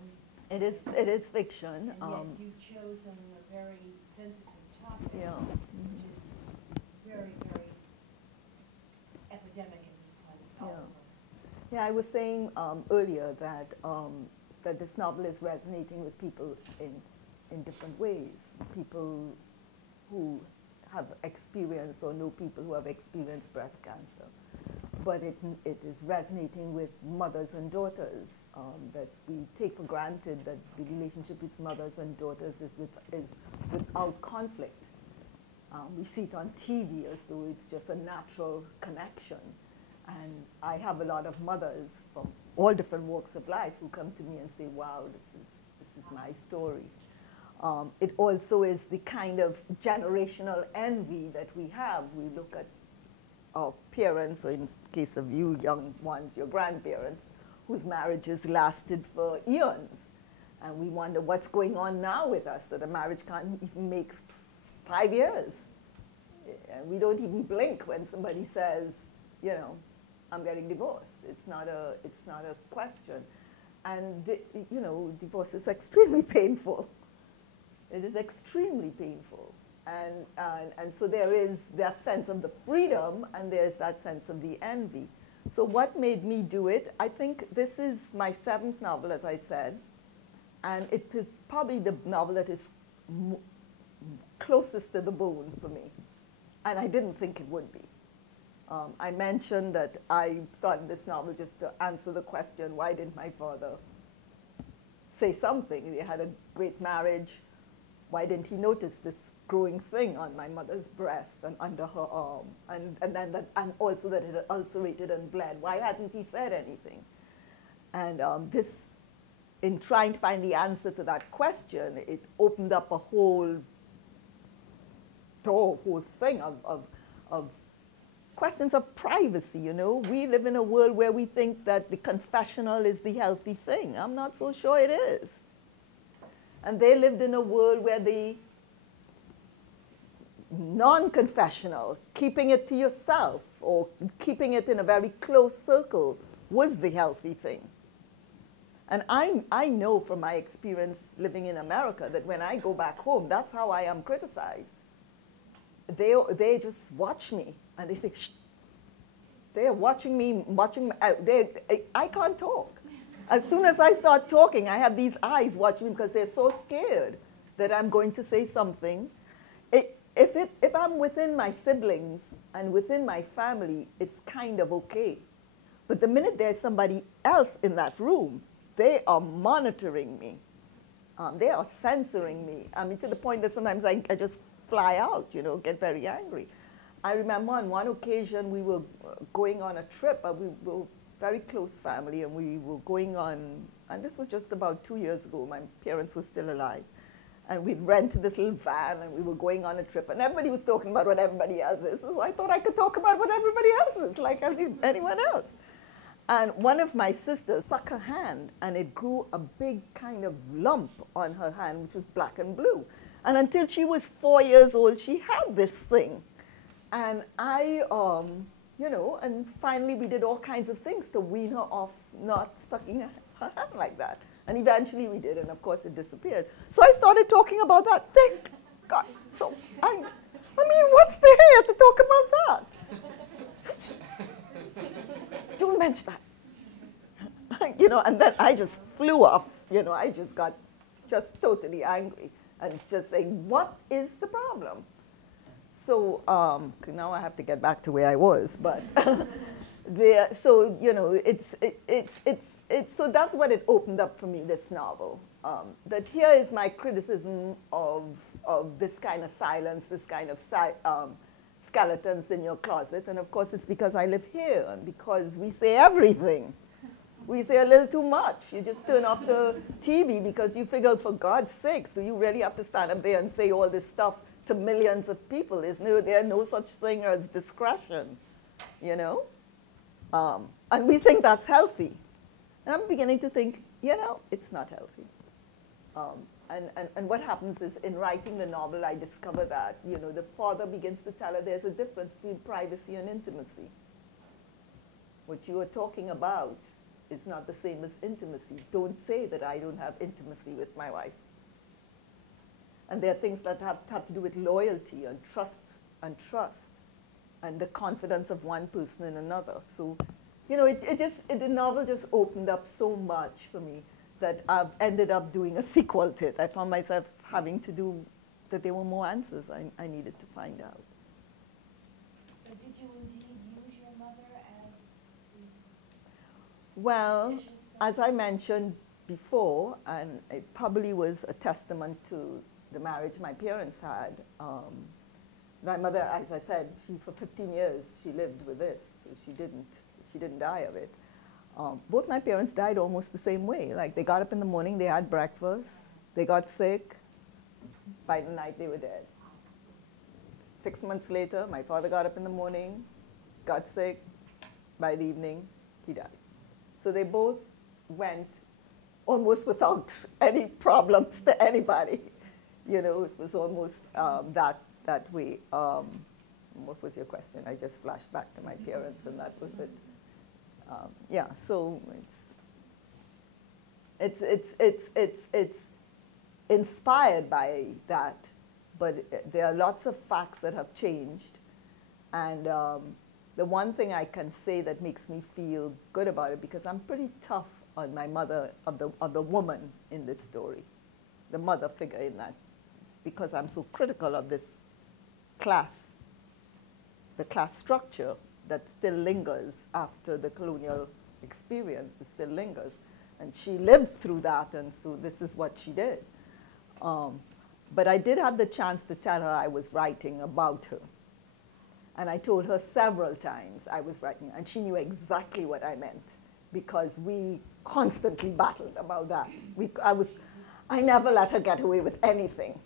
It is fiction. And yet you've chosen a very sensitive topic, Yeah. which is very, very epidemic at this point. It's all Yeah. over. Yeah, I was saying earlier that that this novel is resonating with people in different ways. People who have experienced or know people who have experienced breast cancer. But it is resonating with mothers and daughters, that we take for granted that the relationship with mothers and daughters is without conflict. We see it on TV as though it's just a natural connection. And I have a lot of mothers from all different walks of life who come to me and say, wow, this is my story. It also is the kind of generational envy that we have. We look at our parents, or in the case of you young ones, your grandparents, whose marriages lasted for eons. And we wonder what's going on now with us, that a marriage can't even make 5 years. And we don't even blink when somebody says, you know, I'm getting divorced. It's not a question. And you know, divorce is extremely painful. It is extremely painful. And so there is that sense of the freedom, and there's that sense of the envy. So what made me do it? I think this is my 7th novel, as I said, and it is probably the novel that is closest to the bone for me. And I didn't think it would be. I mentioned that I started this novel just to answer the question, why didn't my father say something? They had a great marriage. Why didn't he notice this growing thing on my mother's breast and under her arm, and also that it had ulcerated and bled? Why hadn't he said anything? And this, in trying to find the answer to that question, it opened up a whole thing of questions of privacy. You know, we live in a world where we think that the confessional is the healthy thing. I'm not so sure it is. And they lived in a world where the non-confessional, keeping it to yourself or keeping it in a very close circle, was the healthy thing. And I know from my experience living in America that when I go back home, that's how I am criticized. They just watch me and they say, shh. They're watching me, I can't talk. As soon as I start talking, I have these eyes watching me because they're so scared that I'm going to say something. If I'm within my siblings and within my family, it's kind of okay. But the minute there's somebody else in that room, they are monitoring me. They are censoring me. I mean, to the point that sometimes I just fly out, you know, get very angry. I remember on one occasion we were going on a trip. We were very close family, and we were going on, and this was just about 2 years ago. My parents were still alive. And we'd rented this little van, and we were going on a trip, and everybody was talking about what everybody else is. So I thought I could talk about what everybody else is, like anyone else. And one of my sisters sucked her hand, and it grew a big kind of lump on her hand, which was black and blue. And until she was 4 years old, she had this thing. And you know, and finally we did all kinds of things to wean her off not sucking her hand like that. And eventually we did, and of course it disappeared. So I started talking about that thing. God, so I mean, what's there to talk about that? know, and then I just flew off, you know, I just got just totally angry and it's just saying, what is the problem? So now I have to get back to where I was, but so, you know, so that's what it opened up for me, this novel. That here is my criticism of this kind of silence, this kind of skeletons in your closet. And of course, it's because I live here and because we say everything. We say a little too much. You just turn off the TV because you figure, for God's sake, so you really have to stand up there and say all this stuff to millions of people. There's no such thing as discretion, you know? And we think that's healthy. And I'm beginning to think, you know, it's not healthy. And what happens is, in writing the novel, I discover that, you know, the father begins to tell her there's a difference between privacy and intimacy. What you are talking about is not the same as intimacy. Don't say that I don't have intimacy with my wife. And there are things that have to do with loyalty and trust and the confidence of one person in another. So, you know, the novel just opened up so much for me that I've ended up doing a sequel to it. I found myself having to do, that there were more answers I needed to find out. So did you indeed use your mother as the Well, fictitious as I mentioned before, and it probably was a testament to the marriage my parents had. My mother, as I said, for 15 years, she lived with this, so she didn't die of it. Both my parents died almost the same way. Like, they got up in the morning, they had breakfast, they got sick, by the night they were dead. 6 months later, my father got up in the morning, got sick, by the evening, he died. So they both went almost without any problems to anybody. You know, it was almost that way. What was your question? I just flashed back to my parents, and that was it. Yeah, so it's inspired by that, but there are lots of facts that have changed, and the one thing I can say that makes me feel good about it, because I'm pretty tough on my mother, of the woman in this story, the mother figure in that, because I'm so critical of this class, the class structure that still lingers after the colonial experience. It still lingers. And she lived through that, and so this is what she did. But I did have the chance to tell her I was writing about her. And I told her several times I was writing, and she knew exactly what I meant, because we constantly battled about that. I never let her get away with anything.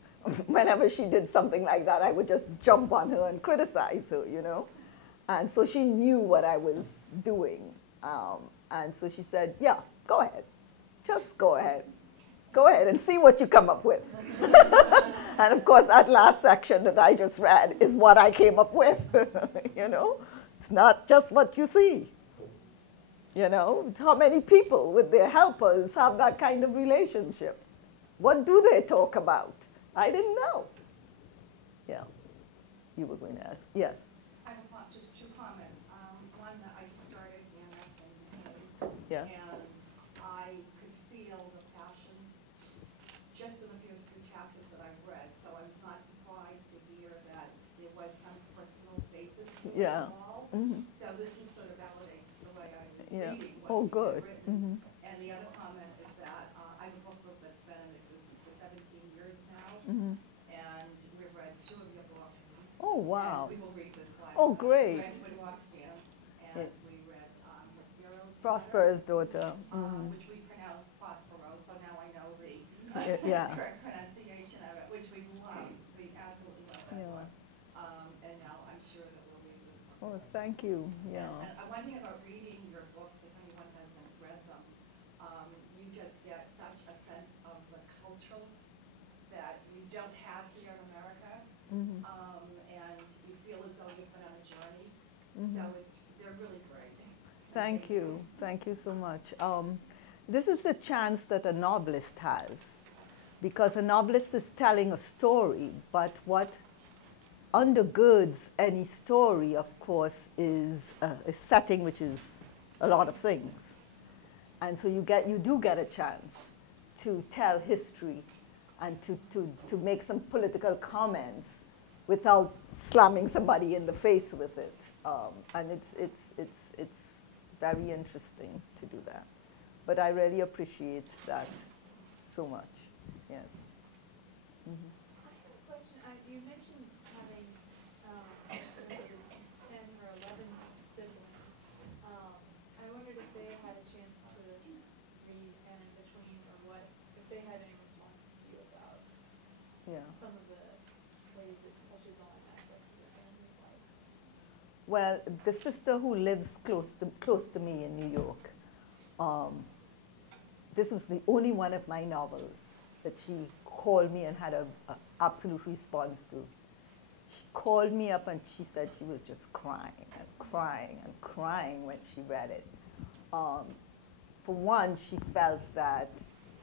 Whenever she did something like that, I would just jump on her and criticize her, you know. And so she knew what I was doing. And so she said, yeah, go ahead. Just go ahead. Go ahead and see what you come up with. And of course, that last section that I just read is what I came up with, you know. It's not just what you see. You know, how many people with their helpers have that kind of relationship? What do they talk about? I didn't know. Yeah. You were going to ask. Yes. I have just two comments. One, I just started in Yeah. and I could feel the passion just in the first few chapters that I've read. So I was not surprised to hear that there was some personal basis to it Yeah. all. Mm-hmm. So this just sort of validates the way I was Yeah. reading what Oh, you had good. written. Mm-hmm. And the other comment is that I have a book group that's been in existence for 17 years now. Mm-hmm. And we've read 2 of your books. Oh, wow. And we will read this one. Oh, great. We read When Walks Dance, and we read Prosper's daughter. which we pronounce Prospero, so now I know the Yeah. correct pronunciation of it, which we loved. We absolutely loved that Yeah. one. And now I'm sure that we'll read this Oh, one. thank you. Yeah. And one thing about reading your books, if anyone hasn't read them, you just get such a sense of the culture that we don't have here in America. Mm-hmm. And you feel as though you've been on a journey. Mm-hmm. So they're really great. Thank you. Thank you so much. This is the chance that a novelist has, because a novelist is telling a story, but what undergirds any story, of course, is a setting, which is a lot of things. And so you do get a chance to tell history and to make some political comments without slamming somebody in the face with it. And it's very interesting to do that. But I really appreciate that so much, yes. Mm-hmm. I have a question. You mentioned having 10 or 11 siblings. I wondered if they had a chance to read and in between, or if they had any responses to you about some of the ways that cultures on aspects of their family's life. Well, the sister who lives close to me in New York, this was the only one of my novels that she called me and had an absolute response to. She called me up and she said she was just crying and crying and crying when she read it. For one, she felt that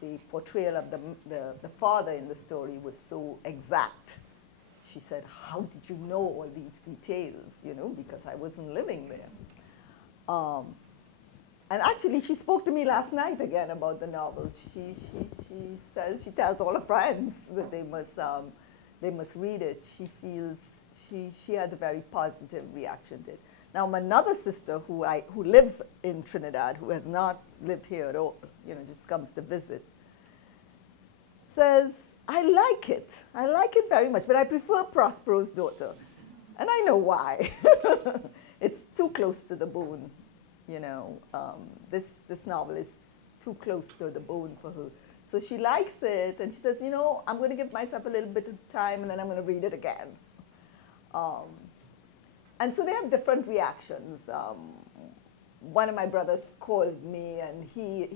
the portrayal of the father in the story was so exact. She said, how did you know all these details, because I wasn't living there. And actually, she spoke to me last night again about the novel. She says, she tells all her friends that they must read it. She feels, she had a very positive reaction to it. Now, my another sister who lives in Trinidad, who has not lived here at all, just comes to visit, says, I like it very much, but I prefer Prospero's Daughter. And I know why. It's too close to the bone. This novel is too close to the bone for her. So she likes it, and she says, I'm going to give myself a little bit of time, and then I'm going to read it again. And so they have different reactions. One of my brothers called me, and he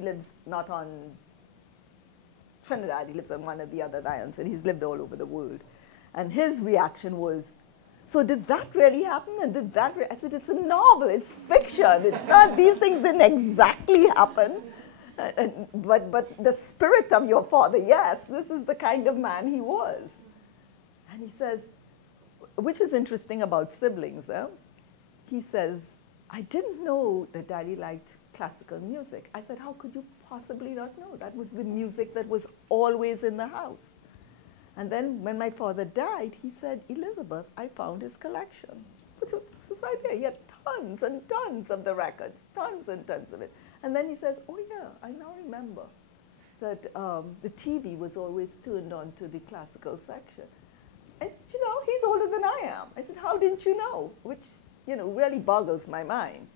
lives not on Trinidad, he lives on one of the other islands, and he's lived all over the world. And his reaction was, so did that really happen? And did that I said, it's a novel, it's fiction. It's not, these things didn't exactly happen. But the spirit of your father, yes, this is the kind of man he was. And he says, which is interesting about siblings, he says, I didn't know that Daddy liked classical music. I said, how could you possibly not know? That was the music that was always in the house. And then when my father died, he said, Elizabeth, I found his collection. It was right there. He had tons and tons of the records, tons and tons of it. And then he says, oh yeah, I now remember that the TV was always turned on to the classical section. I said, he's older than I am. I said, how didn't you know? Which, really boggles my mind.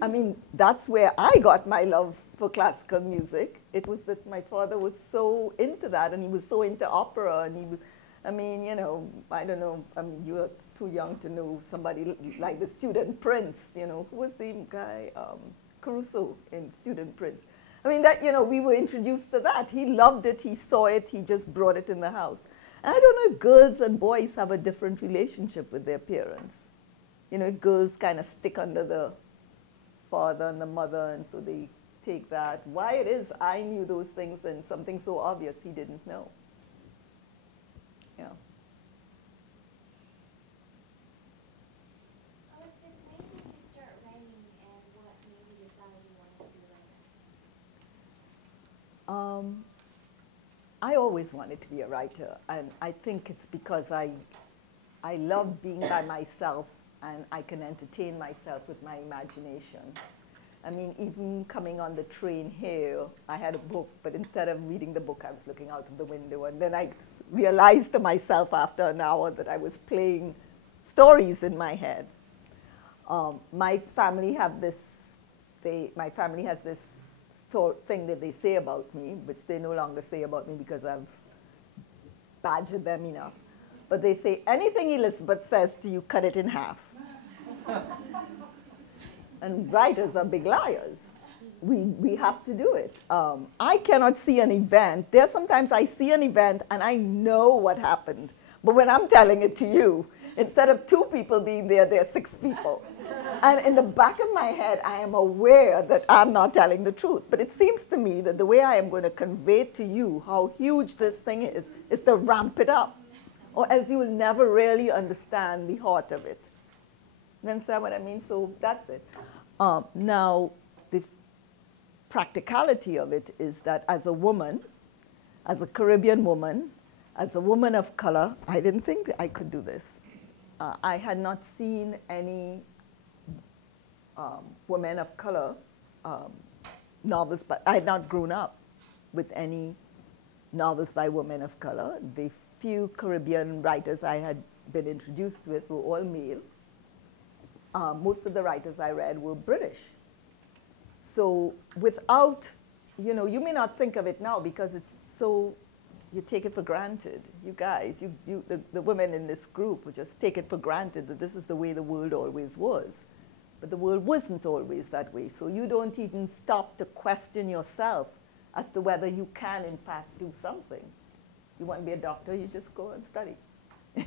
I mean, that's where I got my love for classical music. It was that my father was so into that, and he was so into opera, and I don't know, you're too young to know somebody like the Student Prince, who was the guy, Caruso in Student Prince. I mean, that, we were introduced to that. He loved it, he saw it, he just brought it in the house. And I don't know if girls and boys have a different relationship with their parents. If girls kind of stick under the father and the mother, and so they take that. Why it is I knew those things and something so obvious he didn't know. Yeah. Elizabeth, when did you start writing, and what made you decide you wanted to be a writer? I always wanted to be a writer, and I think it's because I love being by myself, and I can entertain myself with my imagination. I mean, even coming on the train here, I had a book, but instead of reading the book, I was looking out of the window. And then I realized to myself after an hour that I was playing stories in my head. My family have this, my family has this thing that they say about me, which they no longer say about me because I've badgered them enough. But they say, anything Elizabeth says to you, cut it in half. And writers are big liars. We have to do it. I cannot see an event. Sometimes I see an event and I know what happened. But when I'm telling it to you, instead of 2 people being there, there are 6 people. And in the back of my head, I am aware that I'm not telling the truth. But it seems to me that the way I am going to convey to you how huge this thing is to ramp it up. Or else you will never really understand the heart of it. You understand what I mean? So that's it. Now, practicality of it is that as a woman, as a Caribbean woman, as a woman of color, I didn't think I could do this. I had not seen any women of color novels, but I had not grown up with any novels by women of color. The few Caribbean writers I had been introduced with were all male. Most of the writers I read were British. So without, you know, you may not think of it now because it's so, you take it for granted. You guys, the women in this group would just take it for granted that this is the way the world always was. But the world wasn't always that way. So you don't even stop to question yourself as to whether you can, in fact, do something. You want to be a doctor, you just go and study.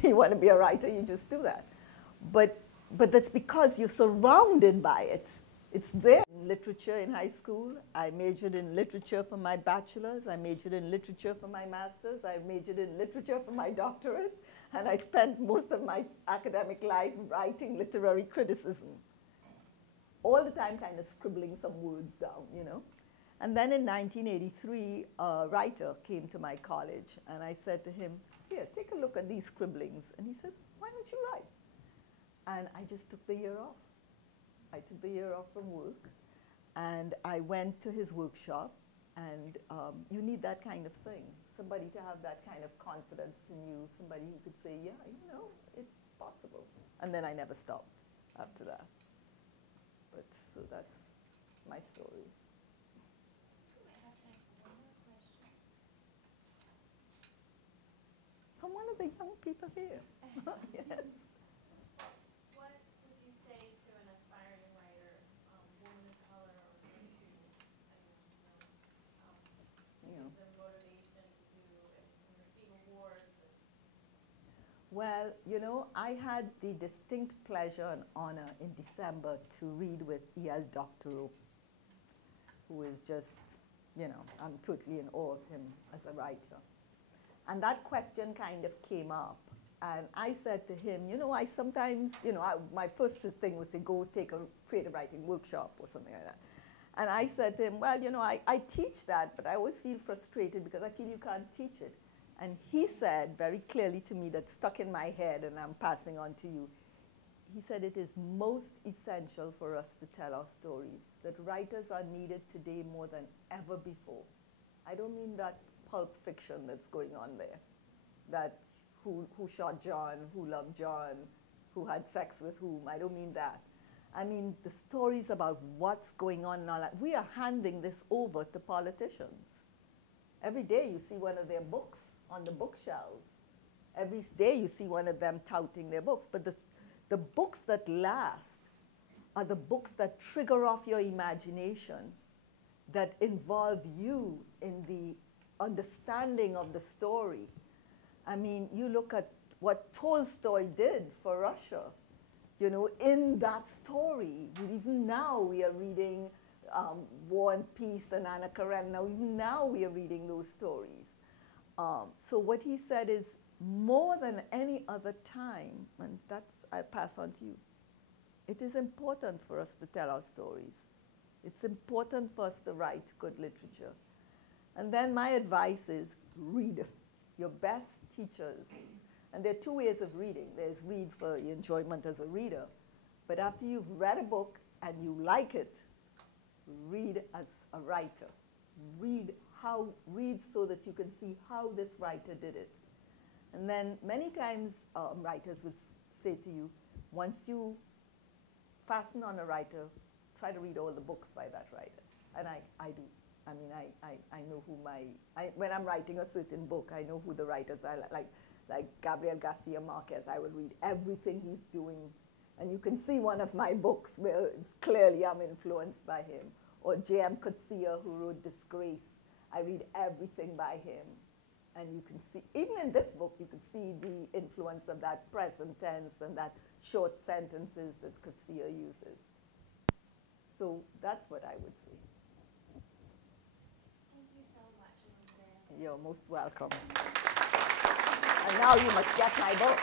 You want to be a writer, you just do that. But that's because you're surrounded by it. It's there. In literature in high school, I majored in literature for my bachelor's. I majored in literature for my master's. I majored in literature for my doctorate. And I spent most of my academic life writing literary criticism. All the time kind of scribbling some words down, you know. And then in 1983, a writer came to my college, and I said to him, here, take a look at these scribblings. And he says, why don't you write? And I just took the year off. I took the year off from work, and I went to his workshop, and you need that kind of thing, somebody to have that kind of confidence in you, somebody who could say, yeah, you know, it's possible. And then I never stopped after that. But so that's my story. I have time for one more question. From one of the young people here. Yes. What would you say to an aspiring writer, woman of color, or student, give them motivation to do and receive awards? Well, you know, I had the distinct pleasure and honor in December to read with E.L. Doctorow, who is just, you know, I'm totally in awe of him as a writer. And that question kind of came up. And I said to him, you know, I sometimes, you know, my first thing was to go take a creative writing workshop or something like that. And I said to him, well, you know, I teach that, but I always feel frustrated because I feel you can't teach it. And he said very clearly to me, that stuck in my head and I'm passing on to you, he said it is most essential for us to tell our stories, that writers are needed today more than ever before. I don't mean that pulp fiction that's going on there, that who shot John, who loved John, who had sex with whom. I don't mean that. I mean the stories about what's going on in our life. We are handing this over to politicians. Every day you see one of their books on the bookshelves. Every day you see one of them touting their books. But the books that last are the books that trigger off your imagination, that involve you in the understanding of the story. I mean, you look at what Tolstoy did for Russia. You know, in that story, even now we are reading War and Peace and Anna Karenina. Even now we are reading those stories. So what he said is, more than any other time, and that's, I pass on to you, it is important for us to tell our stories. It's important for us to write good literature. And then my advice is, read. Your best teachers. And there are two ways of reading. There's read for your enjoyment as a reader. But after you've read a book and you like it, read as a writer. Read so that you can see how this writer did it. And then many times writers would say to you, once you fasten on a writer, try to read all the books by that writer. And I do. I mean, I know who when I'm writing a certain book, I know who the writers are. Like Gabriel Garcia Marquez, I will read everything he's doing. And you can see one of my books where clearly I'm influenced by him. Or J.M. Coetzee, who wrote Disgrace. I read everything by him. And you can see, even in this book, you could see the influence of that present tense and that short sentences that Coetzee uses. So that's what I would say. Thank you so much, Elizabeth. You're most welcome. And now you must get my book.